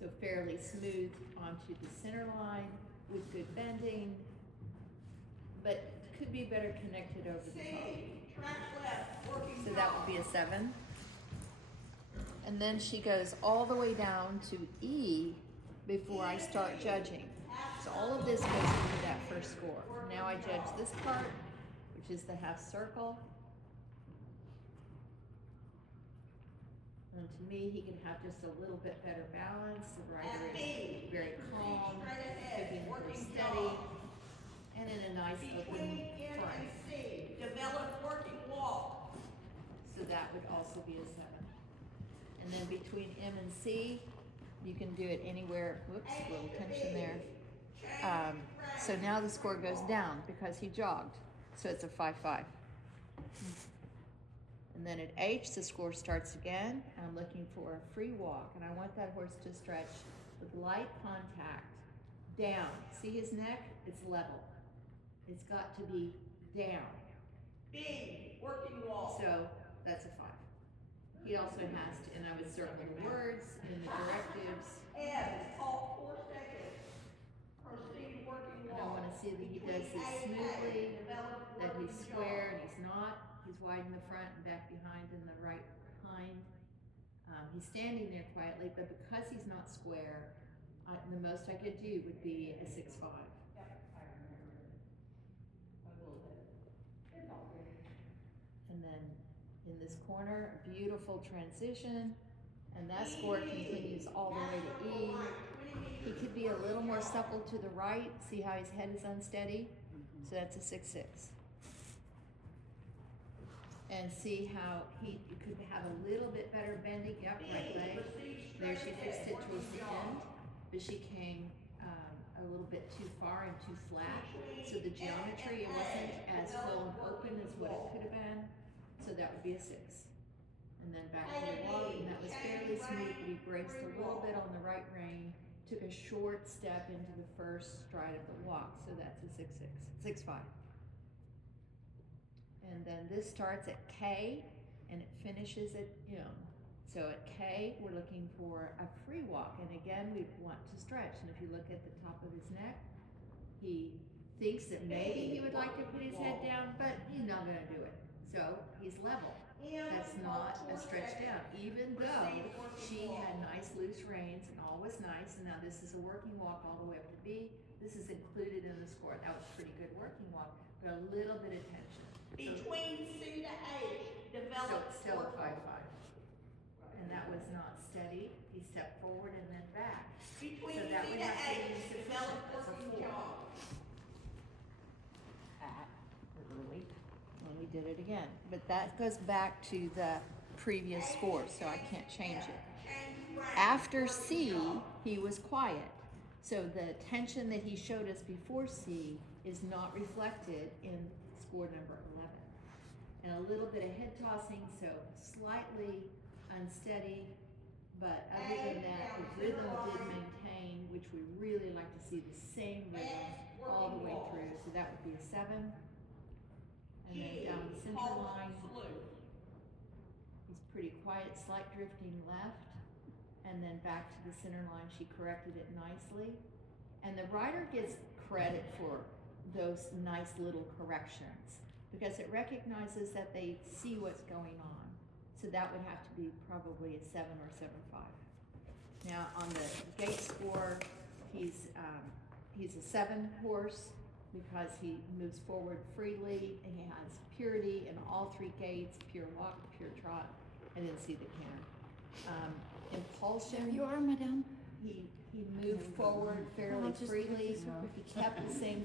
So fairly smooth onto the center line with good bending, but could be better connected over the top. Track left, working So that would be a 7. And then she goes all the way down to E before I start judging. So all of this goes into that first score. Now I judge this part, which is the half circle. And to me, he can have just a little bit better balance. The rider is very calm, taking it steady, and in a nice open front. Develop working walk. So that would also be a 7. And then between M and C, you can do it anywhere. Whoops, a little tension there. So now the score goes down because he jogged. So it's a 5-5. And then at H, the score starts again. And I'm looking for a free walk. And I want that horse to stretch with light contact down. See his neck? It's level. It's got to be down. B, working walk. So that's a 5. He also has to, and I would circle the words in the directives. F, halt 4 seconds. Proceed working I walk. want to see that he does this smoothly, that he's square and he's not. He's wide in the front and back behind and the right behind. He's standing there quietly, but because he's not square, the most I could do would be a 6-5. And then in this corner, a beautiful transition, and that score continues all the way to E. He could be a little more supple to the right. See how his head is unsteady? So that's a 6-6. And see how he could have a little bit better bending. Yep, right leg. There she fixed it towards the end, but she came a little bit too far and too flat. So the geometry, it wasn't as full and open as what it could have been. So that would be a 6. And then back to the walk, and that was fairly smooth. We braced a little bit on the right rein, took a short step into the first stride of the walk. So that's a 6-6, 6-5. And then this starts at K and it finishes at M. So at K, we're looking for a free walk. And again, we want to stretch. And if you look at the top of his neck, he thinks that maybe he would like to put his head down, but he's not going to do it. So he's level. That's not a stretch down, even though she had nice loose reins and all was nice. And now this is a working walk all the way up to B. This is included in the score. That was a pretty good working walk, but a little bit of tension. Between C to H, So develop it's still a working 5-5. And that was not steady. He stepped forward and then back. Between So that C would to have to be H, sufficient. develop That's a working 4. jog. Early when we did it again. But that goes back to the previous score, so I can't change it. After C, he was quiet. So the tension that he showed us before C is not reflected in score number 11. And a little bit of head tossing, so slightly unsteady, but other than that, the rhythm did maintain, which we really like to see the same rhythm all the way through. So that would be a 7. And then down the center line, he's pretty quiet, slight drifting left. And then back to the center line, she corrected it nicely. And the rider gets credit for those nice little corrections because it recognizes that they see what's going on. So that would have to be probably a 7 or 7-5. Now on the gait score, he's a 7 horse because he moves forward freely and he has purity in all 3 gaits, pure walk, pure trot. I didn't see the canter. Impulsion. There you are, madame. He moved forward fairly freely. He kept the same